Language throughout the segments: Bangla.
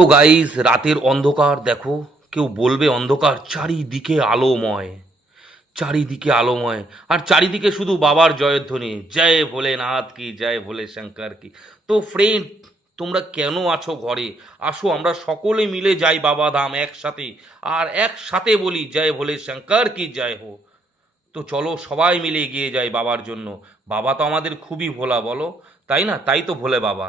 ও গাইস রাতের অন্ধকার, দেখো, কেউ বলবে অন্ধকার, চারিদিকে আলোময় চারিদিকে আলোময়, আর চারিদিকে শুধু বাবার জয়ধ্বনি জয় ভোলেনাথ কি, জয় ভোলে শঙ্কর কি? তো ফ্রেন্ড তোমরা কেন আছো ঘরে? আসো, আমরা সকলে মিলে যাই বাবা ধাম একসাথে, আর একসাথে বলি, জয় ভোলে শঙ্কর কি, জয় হো। তো চলো, সবাই মিলে এগিয়ে যাই বাবার জন্য। বাবা তো আমাদের খুবই ভোলা, বলো? তাই না? তাই তো ভোলে বাবা।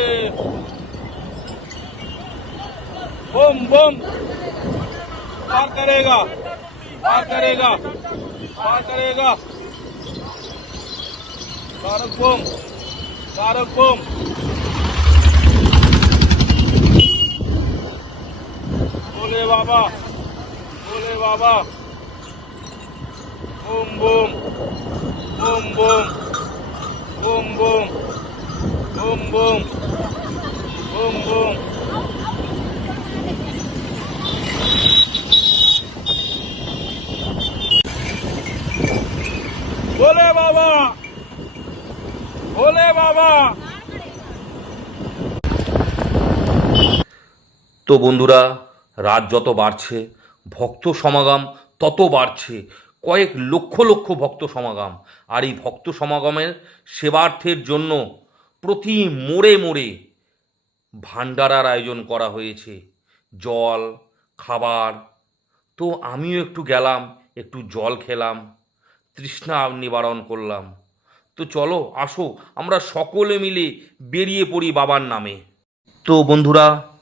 बम। पार करेगा। पार करेगा। पार करेगा। तारक बम। तारक बम। बोले बाबा। बोले बाबा। बम बम। बम बम। बम बम। बम बम। তো বন্ধুরা, রাত যত বাড়ছে, ভক্ত সমাগম তত বাড়ছে। কয়েক লক্ষ লক্ষ ভক্ত সমাগম। আর এই ভক্ত সমাগমের সেবার্থের জন্য প্রতি মোড়ে মোড়ে ভান্ডারার আয়োজন করা হয়েছে। জল, খাবার। তো আমিও একটু গেলাম, একটু জল খেলাম, তৃষ্ণা নিবারণ করলাম। তো চলো, আসো, আমরা সকলে মিলে বেরিয়ে পড়ি বাবার নামে। তো বন্ধুরা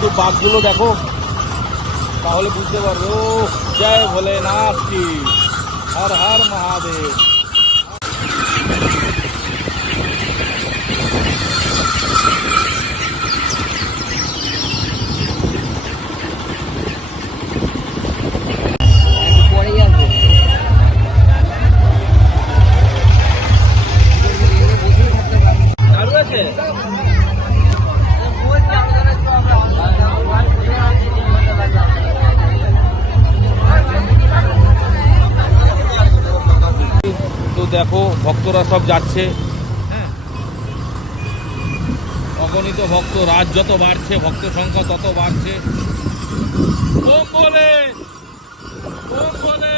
শুধু বাঘগুলো দেখো। তাহলে বুঝতে পারবে। ও জয় ভোলেনাথ কি। হর হর মহাদেব। দেখো, ভক্তরা সব যাচ্ছে। হ্যাঁ অগণিত ভক্ত, রাজ যত বাড়ছে, ভক্ত সংখ্যা তত বাড়ছে। বলে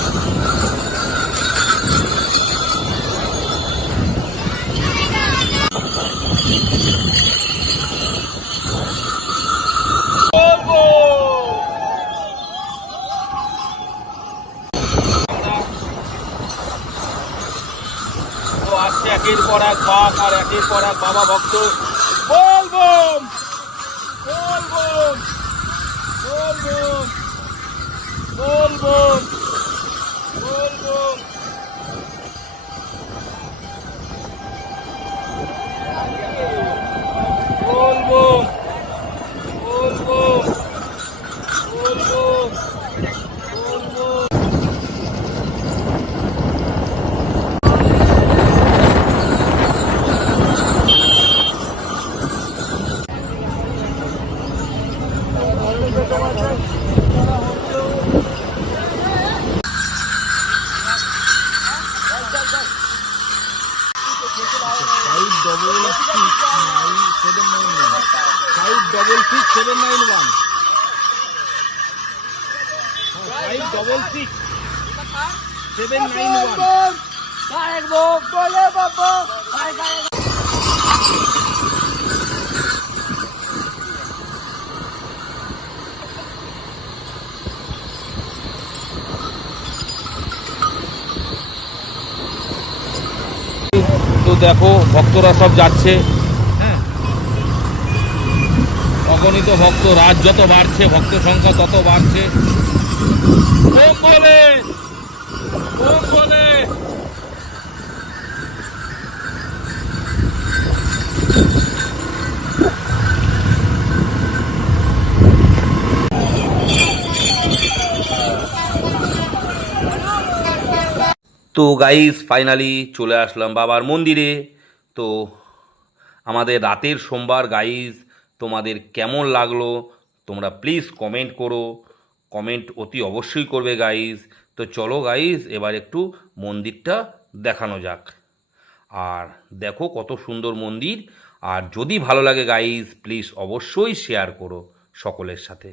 একের পর এক বাপ আর একের পর এক বাবা ভক্ত। বলব double six seven nine one five double six seven nine one five double six seven nine one Kain mo, bole babo. Kain kain. তো দেখো, ভক্তরা সব যাচ্ছে। হ্যাঁ অগণিত ভক্ত রাত যত বাড়ছে, ভক্ত সংখ্যা তত বাড়ছে। বলে! তো গাইস ফাইনালি চলে আসলাম বাবার মন্দিরে। তো আমাদের রাতের সোমবার গাইজ তোমাদের কেমন লাগল? তোমরা প্লিজ কমেন্ট করো। কমেন্ট অতি অবশ্যই করবে গাইজ তো চলো গাইজ এবার একটু মন্দিরটা দেখানো যাক। আর দেখো কত সুন্দর মন্দির। আর যদি ভালো লাগে গাইজ প্লিজ অবশ্যই শেয়ার করো সকলের সাথে।